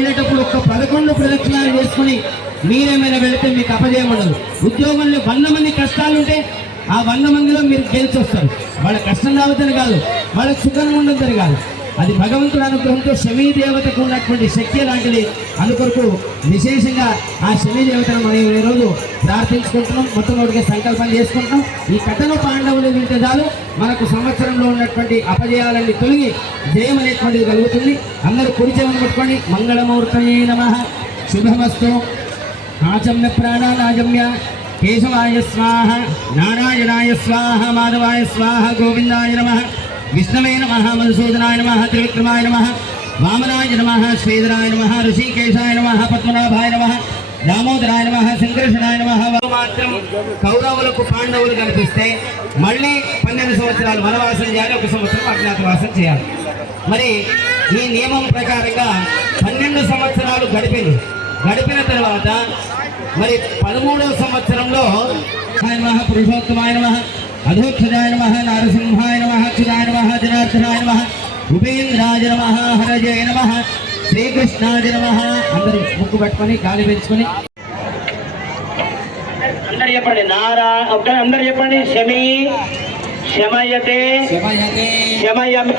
వెళ్ళేటప్పుడు ఒక పదకొండు ప్రదక్షిణాలు వేసుకుని మీరేమైనా వెళితే మీకు అపజయమడదు ఉద్యోగంలో వంద మంది కష్టాలుంటే ఆ వంద మందిలో మీరు గెలిచి వస్తారు వాళ్ళ కష్టం రావద్దని కాదు వాళ్ళ సుఖం ఉండొద్దని కాదు. అది భగవంతుడు అనుగ్రహంతో శమీ దేవతకు ఉన్నటువంటి శక్తి లాంటిది. అందుకొరకు విశేషంగా ఆ శమీ దేవతను మనం ఈరోజు ప్రార్థించుకుంటున్నాం మొత్తం ఒకటిగా సంకల్పం చేసుకుంటున్నాం. ఈ కథలో పాండవులు వింటే చాలు. మనకు సంవత్సరంలో ఉన్నటువంటి అపజయాలన్నీ తొలగి జయం అనేటువంటిది కలుగుతుంది. అందరూ కుడి చెవులు పెట్టుకొని మంగళమూర్తయే నమ. శుభమస్తు. ఆచమ్య ప్రాణానాజమ్య కేశవాయ స్వాహ. నారాయణాయ స్వాహ. మాధవాయ స్వాహ. గోవిందాయ నమ. విష్ణవే నమ. మధుసూదనాయ నమ. త్రివిక్రమాయ నమ. వామనాయ నమ. శ్రీధరాయ నమ. ఋషికేశాయ నమ. పద్మనాభాయ నమ. దామోదరాయ నమ సంకర్షణాయ నమ. మాత్రం కౌరవులకు పాండవులు కనిపిస్తే మళ్ళీ పన్నెండు సంవత్సరాలు వనవాసం చేయాలి ఒక సంవత్సరం అజ్ఞాతవాసం చేయాలి. మరి ఈ నియమం ప్రకారంగా పన్నెండు సంవత్సరాలు గడిపింది. గడిపిన తర్వాత మరి పదమూడవ సంవత్సరంలో ఆయన నమ పురుషోత్తమాయ నమ అధోక్షజాయ నమ నారసింహాయ నమ అచ్యుతాయ నమ జనార్దనాయ నమ ఉపేంద్రాయ నమ హరజయ నమ శ్రీకృష్ణాయ నమ అందరూ ముక్కు పట్టుకొని గాలి పెంచుకొని. అందరు చెప్పండి. నారా ఒక్క అందరు చెప్పండి. శమి శమయతే శమయమి.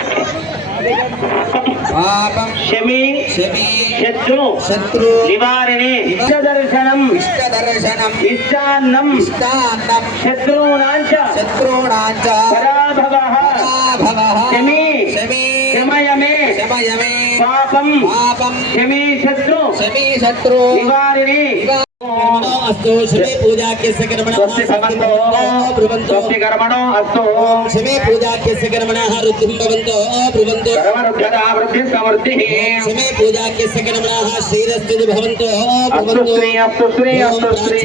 పాపం. శమి శమి. శత్రు శత్రు. నివారిణి. ఇష్ట దర్శనం ఇష్ట దర్శనం ఇష్టాన్నం. ఇష్టాన్నం. శత్రూణాంచ శత్రుణాంచ పరాభవ. పరాభవః. శమి శమయమే పాపం. పాపం. శమి శత్రు. శమి శత్రు. నివారిణి. అస్తు శమి పూజాఖ్యస్య కర్మణః భవంతో. బ్రువంతో కర్మణో అస్తు. శమి పూజాఖ్యస్య కర్మణః రుద్ధిం భవంతో బ్రువంతో కర్మరుద్ధరా వృద్ధి సమృద్ధి. శమి పూజాఖ్యస్య కర్మణః శ్రీరస్తు భవంతో బ్రువంతో శ్రీ అస్తు శ్రీ అస్తు శ్రీ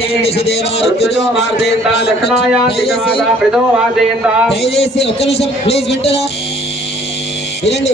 ఋతుజో మార్దేంత దక్షిణాయాంతికాద ప్రదో వాదేంత దయచేసి ఒక్క నిమిషం ప్లీజ్ వింటారా వినండి.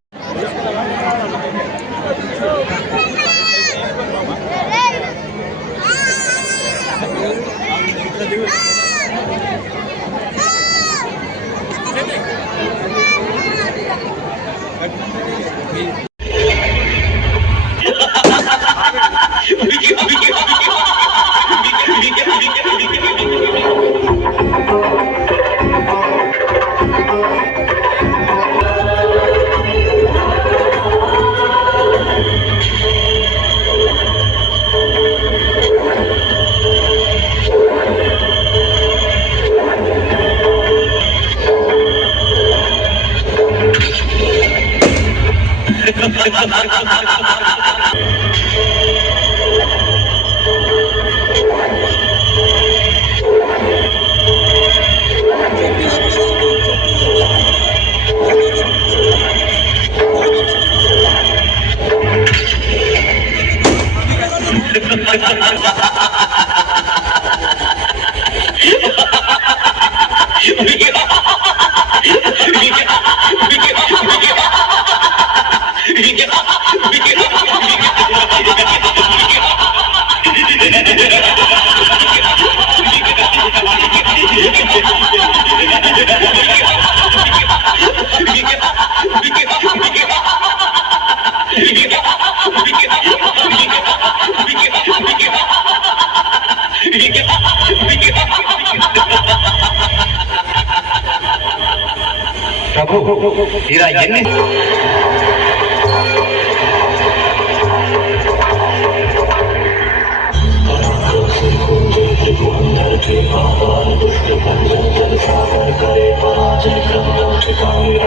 değil mi? Yeah. ప్రభు ఇలా ఎన్ని Oh.